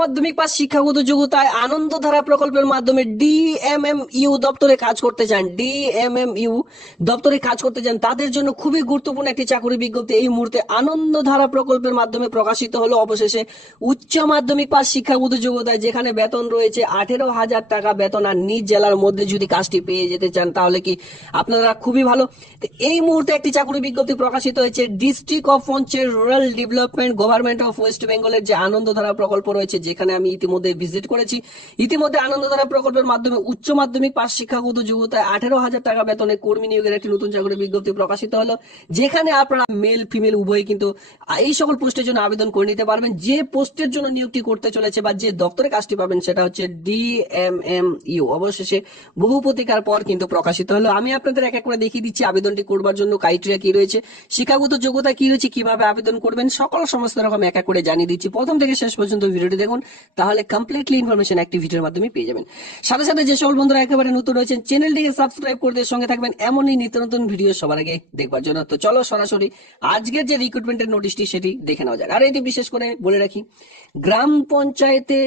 মাধ্যমিক পাস শিক্ষাগত যোগ্যতায় আনন্দধারা প্রকল্পের মাধ্যমে ডিএমএমইউ দপ্তরে কাজ করতে চান, ডিএমএমইউ দপ্তরে কাজ করতে চান, তাদের জন্য খুবই গুরুত্বপূর্ণ একটি চাকরি বিজ্ঞপ্তি এই মুহূর্তে আনন্দধারা প্রকল্পের মাধ্যমে প্রকাশিত হলো। অবশেষে উচ্চ মাধ্যমিক পাস শিক্ষাগত যোগ্যতায় যেখানে বেতন রয়েছে 18,000 টাকা বেতন, আর নিজ জেলার মধ্যে যদি কাজটি পেয়ে যেতে চান তাহলে কি আপনারা খুবই ভালো। এই মুহূর্তে একটি চাকরি বিজ্ঞপ্তি প্রকাশিত হয়েছে ডিস্ট্রিক্ট অফ পঞ্চের rural development government of west বেঙ্গলের যে আনন্দধারা প্রকল্প রয়েছে, যেখানে আমি ইতিমধ্যে ভিজিট করেছি। ইতিমধ্যে আনন্দধারা প্রকল্পের মাধ্যমে উচ্চ মাধ্যমিক পাস শিক্ষাগত যোগ্যতায় 18,000 টাকা বেতনে কর্মী নিয়োগের একটি নতুন চাকরি বিজ্ঞপ্তি প্রকাশিত হলো, যেখানে আপনারা মেল ফিমেল উভয় কিন্তু এই সকল পোস্টের জন্য আবেদন করে নিতে পারবেন। যে পোস্টের জন্য নিয়োগটি করতে চলেছে বা যে দপ্তরে কাজটি পাবেন সেটা হচ্ছে ডিএমএমইউ। অবশেষে বহু প্রতীক্ষার পর কিন্তু প্রকাশিত হলো। আমি আপনাদের এক এক করে দেখিয়ে দিচ্ছি আবেদনটি করবার জন্য ক্রাইটেরিয়া কি রয়েছে, শিক্ষাগত যোগ্যতা কি রয়েছে, কিভাবে আবেদন করবেন, সকল সমস্ত রকম এক এক করে জানিয়ে দিচ্ছি। প্রথম থেকে শেষ পর্যন্ত ভিডিওটি দেখুন, তাহলে কমপ্লিটলি ইনফরমেশন একটি ভিডিওর মাধ্যমে পেয়ে যাবেন। সাথে সাথে যে সকল বন্ধুরা একেবারে নতুন রয়েছেন চ্যানেলটিকে সাবস্ক্রাইব করতে সঙ্গে থাকবেন এমনই নিত্য নতুন ভিডিও সবার আগে দেখবার জন্য। তো চলো সরাসরি আজকের যে রিক্রুটমেন্টের নোটিশটি সেটি দেখে নেওয়া যাক। আর এটি বিশেষ করে বলে রাখি গ্রাম পঞ্চায়েতে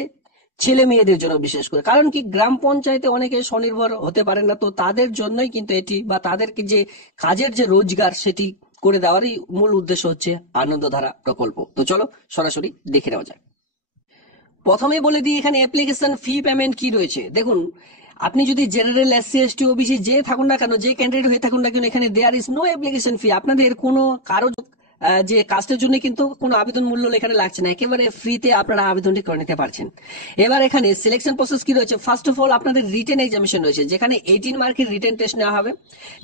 ছেলে মেয়েদের জন্য বিশেষ করে, কারণ কি গ্রাম পঞ্চায়েতে অনেকে স্বনির্ভর হতে পারেন না, তো তাদের জন্যই কিন্তু এটি বা তাদেরকে যে কাজের যে রোজগার সেটি করে দেওয়ারই মূল উদ্দেশ্য হচ্ছে আনন্দধারা প্রকল্প। তো চলো সরাসরি দেখে নেওয়া যাক। প্রথমে বলে দিই এখানে অ্যাপ্লিকেশন ফি পেমেন্ট কি রয়েছে। দেখুন, আপনি যদি জেনারেল এসসি এসটি ওবিসি যে থাকুন না কেন, যে ক্যান্ডিডেট হয়ে থাকুন না কেন, এখানে there is no application fee. আপনাদের কোনো কারো যে কাস্টের জন্য কিন্তু কোনো আবেদন মূল্য এখানে লাগছে না, একেবারে ফ্রিতে আপনারা আবেদনটি করে নিতে পারছেন। এবার এখানে সিলেকশন প্রসেস কি রয়েছে, ফার্স্ট অফ অল আপনাদের রিটেন এক্সামিনেশন রয়েছে, যেখানে 18 মার্কের রিটেন টেস্ট নেওয়া হবে,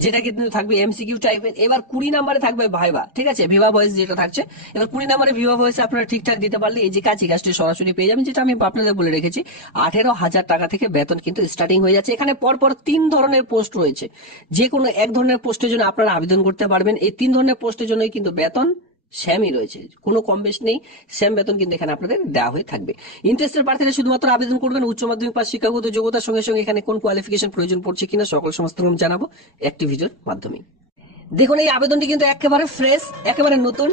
যেটা কিন্তু থাকবে এমসিকিউ টাইপের। এবার 20 নম্বরে থাকবে ভাইবা, ঠিক আছে, ভিভা ভয়েস যেটা থাকছে। এবার 20 নম্বরে ভিভা ভয়েস আপনারা ঠিকঠাক দিতে পারলে এই যে কাজটি সরাসরি পেয়ে যাবেন, যেটা আমি আপনাদের বলে রেখেছি 18,000 টাকা থেকে বেতন কিন্তু স্টার্টিং হয়ে যাচ্ছে। এখানে পরপর 3 ধরনের পোস্ট রয়েছে, যে কোনো এক ধরনের পোস্টের জন্য আপনারা আবেদন করতে পারবেন। এই 3 ধরনের পোস্টের জন্যই কিন্তু বেতন সেমই রয়েছে, কোনো কম বেশ নেই, সেম বেতন কিন্তু এখানে আপনাদের দেওয়া হয়ে থাকবে। ইন্টারেস্টেড প্রার্থীরা শুধুমাত্র আবেদন করবেন উচ্চ মাধ্যমিক পাস শিক্ষাগত যোগ্যতার সঙ্গে সঙ্গে এখানে কোন কোয়ালিফিকেশন প্রয়োজন পড়ছে কিনা সকল সমস্ত রকম জানাবো একটি ভিডিওর মাধ্যমে। দেখুন, এই আবেদনটি কিন্তু একেবারে ফ্রেশ, একেবারে নতুন।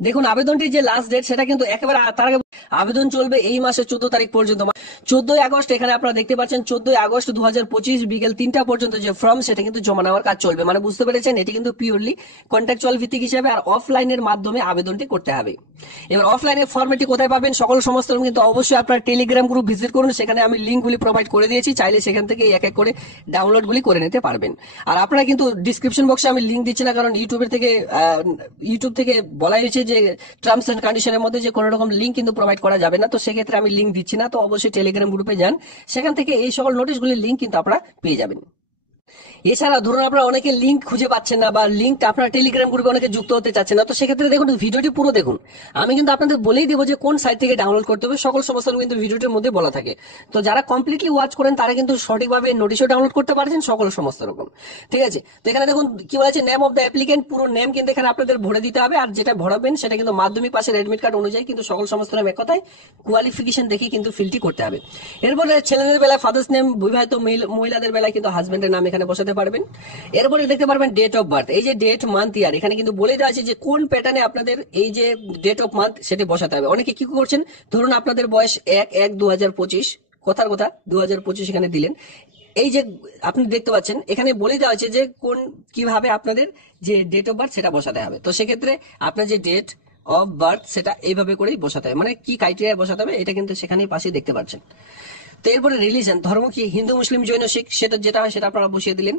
দেখুন, আবেদনটির যে লাস্ট ডেট সেটা কিন্তু একেবারে তার আগে আবেদন চলবে এই মাসের 14 তারিখ পর্যন্ত। 14 আগস্ট এখানে আপনারা দেখতে পাচ্ছেন 14 আগস্ট 2025 বিকেল 3টা পর্যন্ত যে ফর্ম সেটা কিন্তু জমা নেওয়ার কাজ চলবে। মানে বুঝতে পেরেছেন, এটি কিন্তু পিওরলি কন্ট্রাকচুয়াল ভিত্তিক হিসেবে আর অফলাইনের মাধ্যমে আবেদনটি করতে হবে। এবার অফলাইনে ফর্মটি কোথায় পাবেন, সকল সমস্ত কিন্তু অবশ্যই আপনার টেলিগ্রাম গ্রুপ ভিজিট করুন, সেখানে আমি লিঙ্কগুলি প্রোভাইড করে দিয়েছি, চাইলে সেখান থেকে এক এক করে ডাউনলোডগুলি করে নিতে পারবেন। আর আপনারা কিন্তু ডিসক্রিপশন বক্সে আমি লিঙ্ক দিচ্ছি না, কারণ ইউটিউব থেকে বলা হয়েছে যে টার্মস এন্ড কন্ডিশনের মধ্যে যে কোনো রকম লিঙ্ক কিন্তু প্রোভাইড করা যাবে না, তো সেক্ষেত্রে আমি লিঙ্ক দিচ্ছি না। তো অবশ্যই টেলিগ্রাম গ্রুপে যান, সেখান থেকে এই সকল নোটিশগুলির লিঙ্ক কিন্তু আপনারা পেয়ে যাবেন। এছাড়া ধরুন আপনারা অনেকে লিঙ্ক খুঁজে পাচ্ছেন না বা লিঙ্ক আপনারা টেলিগ্রাম গ্রুপে অনেকে যুক্ত হতে চাচ্ছেন না, তো সেক্ষেত্রে দেখুন ভিডিওটি পুরো দেখুন। আমি কিন্তু আপনাদের বলেই দেবো যে কোন সাইট থেকে ডাউনলোড করতে হবে, সকল সমস্ত কিন্তু ভিডিওটির মধ্যে বলা থাকে। তো যারা কমপ্লিটলি ওয়াচ করেন তারা কিন্তু সঠিকভাবে নোটিশও ডাউনলোড করতে পারছেন সকল সমস্ত রকম, ঠিক আছে। তো এখানে দেখুন কি বলা আছে, নেম অফ দ্য অ্যাপ্লিকেন্ট, পুরো নেম কিন্তু এখানে আপনাদের ভরে দিতে হবে, আর যেটা ভরাবেন সেটা কিন্তু মাধ্যমিক পাশের অ্যাডমিট কার্ড অনুযায়ী কিন্তু সকল সমস্ত নাম এক কথায় কোয়ালিফিকেশন দেখে কিন্তু ফিলটি করতে হবে। এরপরে ছেলেদের বেলায় ফাদার্স নেম, বিবাহিত মহিলাদের বেলায় কিন্তু হাজবেন্ডের নাম এখানে বসাতে পারবেন। এরপরে দেখতে পারবেন ডেট অফ বার্থ, এই যে ডেট মান্থ ইয়ার এখানে কিন্তু বলে দেওয়া আছে যে কোন প্যাটার্নে আপনাদের এই যে ডেট অফ মান্থ সেটা বসাতে হবে। অনেকে কি করছেন, ধরুন আপনাদের বয়স 1/1/2025, কথার কথা 2025 এখানে দিলেন। এই যে আপনি দেখতে পাচ্ছেন এখানে বলে দেওয়া আছে যে কোন কিভাবে আপনাদের যে ডেট অফ বার্থ সেটা বসাতে হবে। তো সেক্ষেত্রে আপনার যে ডেট অফ বার্থ সেটা এইভাবে করেই বসাতে হবে, মানে কি ক্রাইটেরিয়া বসাতে হবে এটা কিন্তু সেখানেই পাশে দেখতে পাচ্ছেন। তো এরপরে রিলিজন, ধর্ম কি হিন্দু মুসলিম জৈন শিখ, সেটা যেটা হয় সেটা আপনারা বসিয়ে দিলেন।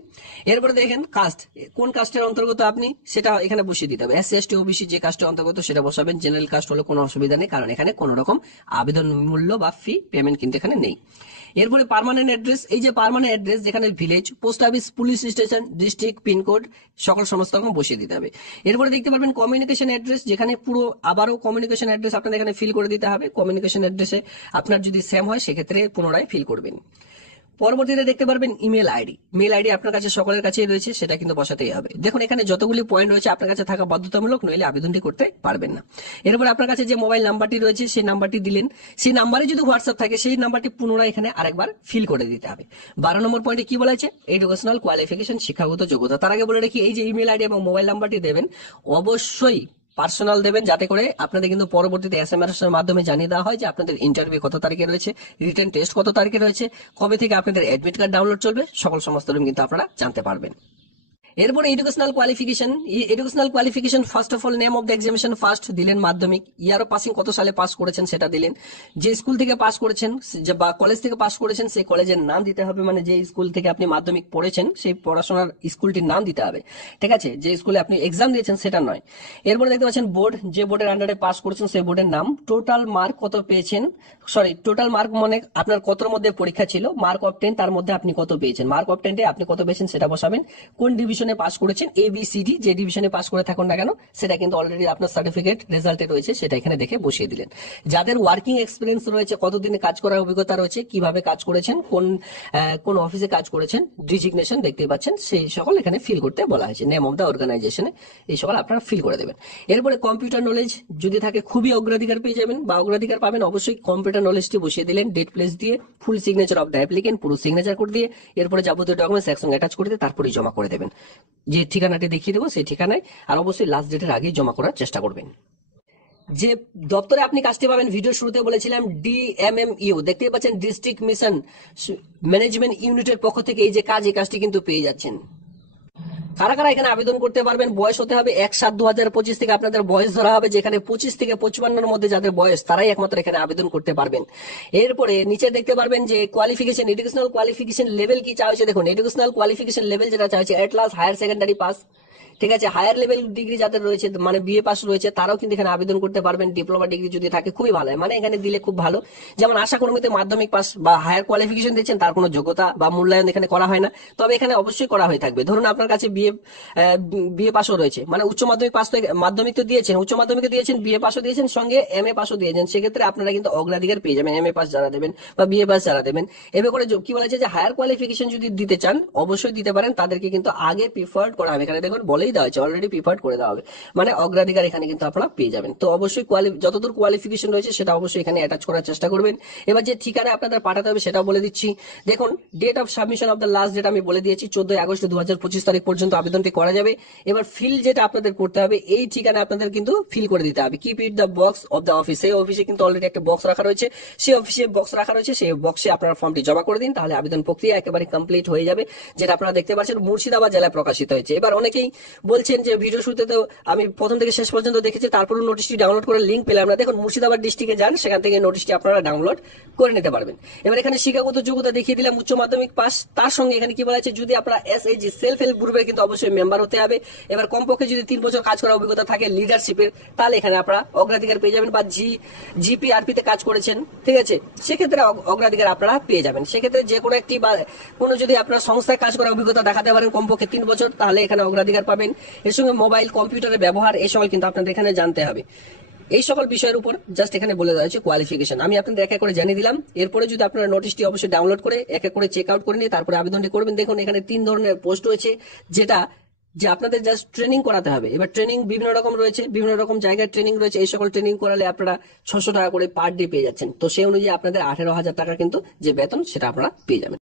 এরপরে দেখেন কাস্ট, কোন কাস্টের অন্তর্গত আপনি সেটা এখানে বসিয়ে দিতে হবে। এসসি এসটি ওবিসি যে কাস্টের অন্তর্গত সেটা বসাবেন। জেনারেল কাস্ট হলে কোনো অসুবিধা নেই, কারণ এখানে কোনো রকম আবেদন মূল্য বা ফি পেমেন্ট কিন্তু এখানে নেই। এরপরে পার্মানেন্ট অ্যাড্রেস, এই যে পার্মানেন্ট অ্যাড্রেস যেখানে village, post office, police station, district, pincode সকল সমস্ত রকম বসিয়ে দিতে হবে। এরপরে দেখতে পারবেন কমিউনিকেশন অ্যাড্রেস, যেখানে পুরো আবারও কমিউনিকেশন অ্যাড্রেস আপনাদের এখানে ফিল করে দিতে হবে। কমিউনিকেশন অ্যাড্রেসে আপনার যদি সেম হয় সেক্ষেত্রে পুনরায় ফিল করবেন। পরবর্তীতে দেখতে পারবেন ইমেল আইডি, মেল আইডি আপনার কাছে সকলের কাছেই রয়েছে, সেটা কিন্তু বসাতেই হবে। দেখুন এখানে যতগুলি পয়েন্ট রয়েছে আপনার কাছে থাকা বাধ্যতামূলক, নইলে আবেদনটি করতে পারবেন না। এরপর আপনার কাছে যে মোবাইল নাম্বারটি রয়েছে সেই নাম্বারটি দিলেন, সেই নাম্বারে যদি হোয়াটসঅ্যাপ থাকে সেই নাম্বারটি পুনরায় এখানে আরেকবার ফিল করে দিতে হবে। 12 নম্বর পয়েন্টে কি বলা আছে, এডুকেশনাল কোয়ালিফিকেশন শিক্ষাগত যোগ্যতা। তার আগে বলে রাখি এই যে ইমেল আইডি এবং মোবাইল নাম্বারটি দেবেন অবশ্যই পার্সোনাল দেবেন, যাতে করে আপনাদের কিন্তু পরবর্তীতে এসএমএস এর মাধ্যমে জানিয়ে দেওয়া হয় যে আপনাদের ইন্টারভিউ কত তারিখে রয়েছে, রিটেন টেস্ট কত তারিখে রয়েছে, কবে থেকে আপনাদের অ্যাডমিট কার্ড ডাউনলোড চলবে, সমস্ত কিন্তু আপনারা জানতে পারবেন। এরপরে educational qualification first of all name of the examination first দিলেন, মাধ্যমিক ইয়ার অফ পাসিং কত সালে পাস করেছেন সেটা দিলেন, যে স্কুল থেকে পাস করেছেন বা কলেজ থেকে পাস করেছেন সেই কলেজের নাম দিতে হবে, মানে যে স্কুল থেকে আপনি মাধ্যমিক পড়েছেন সেই পড়াশোনার স্কুলটির নাম দিতে হবে, ঠিক আছে, যে স্কুলে আপনি এক্সাম দিয়েছেন সেটা নয়। এরপরে দেখতে পাচ্ছেন বোর্ড, যে বোর্ডের আন্ডারে পাস করেছেন সেই বোর্ডের নাম, টোটাল মার্ক কত পেয়েছেন, টোটাল মার্ক মানে আপনার কতর মধ্যে পরীক্ষা ছিল, মার্ক অফ 10 তার মধ্যে আপনি কত পেয়েছেন, মার্ক অফ 10 আপনি কত পেয়েছেন সেটা বসাবেন, কোন ডিভিশনে পাস করেছেন, ABCD যে ডিভিশনে পাস করে থাকুন না কেন সেটা কিন্তু অলরেডি আপনার সার্টিফিকেট রেজাল্টে রয়েছে, সেটা এখানে দেখে বসিয়ে দিলেন। যাদের ওয়ার্কিং এক্সপিরিয়েন্স রয়েছে, কতদিনে কাজ করার অভিজ্ঞতা রয়েছে, কিভাবে কাজ করেছেন, কোন অফিসে কাজ করেছেন, ডিজিগনেশন দেখতে পাচ্ছেন, সেই সকল এখানে ফিল করতে বলা হয়েছে, নেম অফ দ্য অর্গানাইজেশনে এই সকল আপনারা ফিল করে দেবেন। এরপরে কম্পিউটার নলেজ যদি থাকে খুবই অগ্রাধিকার পেয়ে যাবেন বা অগ্রাধিকার পাবেন, অবশ্যই কম্পিউটার নলেজটি বসিয়ে দিলেন, ডেট প্লেস দিয়ে, full signature of the applicant পুরো সিগনেচার করে দিয়ে, এরপরে যাবতীয় ডকুমেন্টস একসঙ্গে অ্যাটাচ করে দিয়ে তারপরেই জমা করে দেবেন, যে ঠিকানাটি দেখিয়ে দেবো সেই ঠিকানায়, আর অবশ্যই লাস্ট ডেটের আগেই জমা করার চেষ্টা করবেন। যে দপ্তরে আপনি কাজটি পাবেন, ভিডিও শুরুতে বলেছিলাম DMMU, দেখতেই পাচ্ছেন ডিস্ট্রিক্ট মিশন ম্যানেজমেন্ট ইউনিটের পক্ষ থেকে এই যে কাজ, এই কাজটি কিন্তু পেয়ে যাচ্ছেন। কারা কারা এখানে আবেদন করতে পারবেন, বয়স হতে হবে 1/7/2025 থেকে আপনাদের বয়স ধরা হবে, যেখানে 25 থেকে 55 মধ্যে যাদের বয়স তারাই একমাত্র এখানে আবেদন করতে পারবেন। এরপরে নিচে দেখতে পারবেন যে কোয়ালিফিকেশন, এডুকেশনাল কোয়ালিফিকেশন লেভেল কি চাওয়া হয়েছে, দেখুন এডুকেশনাল কোয়ালিফিকেশন লেভেল যেটা চাওয়া হয়েছে at last higher secondary pass, ঠিক আছে, হায়ার লেভেল ডিগ্রি যাদের রয়েছে মানে BA পাস রয়েছে তারাও কিন্তু এখানে আবেদন করতে পারবেন, ডিপ্লোমা ডিগ্রি যদি থাকে খুবই ভালো হয়, মানে এখানে দিলে খুব ভালো। যেমন আশা কর্মীতে মাধ্যমিক পাস বা হায়ার কোয়ালিফিকেশন দিচ্ছেন, তার কোনো যোগ্যতা বা মূল্যায়ন এখানে করা হয় না, তবে এখানে অবশ্যই করা হয়ে থাকবে। ধরুন আপনার কাছে বিএ পাসও রয়েছে, মানে উচ্চ মাধ্যমিক পাস তো, মাধ্যমিক তো দিয়েছেন, উচ্চ মাধ্যমিক দিয়েছেন, BA পাসও দিয়েছেন, সঙ্গে MA পাসও দিয়েছেন, সেক্ষেত্রে আপনারা কিন্তু অগ্রাধিকার পেয়ে যাবেন, MA পাস যারা দেবেন বা BA পাস যারা দেবেন। এভাবে করে কি বলেছে যে হায়ার কোয়ালিফিকেশন যদি দিতে চান অবশ্যই দিতে পারেন, তাদেরকে কিন্তু আগে প্রিফার্ড করা হবে, এখানে দেখুন বলেই দেওয়া হয়েছে অলরেডি প্রিফার্ড করে দেওয়া হবে, মানে অগ্রাধিকার এখানে কিন্তু আপনারা পেয়ে যাবেন। তো অবশ্যই যতদূর কোয়ালিফিকেশন রয়েছে সেটা অবশ্যই এখানে অ্যাটাচ করার চেষ্টা করবেন। এবার যে ঠিকানা আপনাদের পাঠাতে হবে সেটাও বলে দিচ্ছি, দেখুন date of submission of the last date আমি বলে দিয়েছি 14 আগস্ট 2025 তারিখ পর্যন্ত আবেদনটি করা যাবে। এবার ফিল যেটা আপনাদের করতে হবে, এই ঠিকানা আপনাদের কিন্তু ফিল করে দিতে হবে, keep it the box of the office, সেই অফিসে কিন্তু অলরেডি একটা বক্স রাখা রয়েছে, সেই অফিসে বক্স রাখা রয়েছে, সেই বক্সে আপনারা ফর্মটি জমা করে দিন, তাহলে আবেদন প্রক্রিয়া একেবারে কমপ্লিট হয়ে যাবে, যেটা আপনারা দেখতে পাচ্ছেন মুর্শিদাবাদ জেলায় প্রকাশিত হয়েছে। এবার অনেকেই বলছেন যে ভিডিও শুরুতে তো আমি প্রথম থেকে শেষ পর্যন্ত দেখেছি, তারপরে নোটিশটি ডাউনলোড করে লিঙ্ক পেলাম না, দেখুন মুর্শিদাবাদ ডিস্ট্রিক্টে যান, সেখান থেকে নোটিশটি আপনারা ডাউনলোড করে নিতে পারবেন। এবার এখানে শিক্ষাগত যোগ্যতা দেখিয়ে দিলাম উচ্চ মাধ্যমিক পাস, তার সঙ্গে এখানে কি বলা আছে, যদি আপনারা SHG সেলফ হেল্প গ্রুপের কিন্তু অবশ্যই মেম্বার হতে হবে। এবার কমপক্ষে যদি 3 বছর কাজ করার অভিজ্ঞতা থাকে লিডারশিপের, তাহলে এখানে আপনারা অগ্রাধিকার পেয়ে যাবেন, বা GPRP তে কাজ করেছেন, ঠিক আছে, সেক্ষেত্রে অগ্রাধিকার আপনারা পেয়ে যাবেন। সেক্ষেত্রে যে কোনো একটি বা কোনো যদি আপনার সংস্থায় কাজ করার অভিজ্ঞতা দেখাতে পারেন কমপক্ষে 3 বছর, তাহলে এখানে অগ্রাধিকার পাবেন। এর সঙ্গে মোবাইল কম্পিউটারের ব্যবহার এই সকল কিন্তু আপনাদের এখানে জানতে হবে। এই সকল বিষয়ের উপর জাস্ট এখানে বলে দেওয়া হয়েছে কোয়ালিফিকেশন, আমি আপনাদের এক এক করে জানিয়ে দিলাম। এরপরে যদি আপনারা নোটিশটি অবশ্যই ডাউনলোড করে এক এক করে চেক আউট করে নিয়ে তারপরে আবেদনটি করবেন। দেখুন এখানে 3 ধরনের পোস্ট রয়েছে, যেটা যে আপনাদের জাস্ট ট্রেনিং করাতে হবে। এবার ট্রেনিং বিভিন্ন রকম রয়েছে, বিভিন্ন রকম জায়গায় ট্রেনিং রয়েছে, এই সকল ট্রেনিং করালে আপনারা 600 টাকা করে পার ডে পেয়ে যাচ্ছেন, তো সেই অনুযায়ী আপনাদের 18,000 টাকা কিন্তু যে বেতন সেটা আপনারা পেয়ে যাবেন।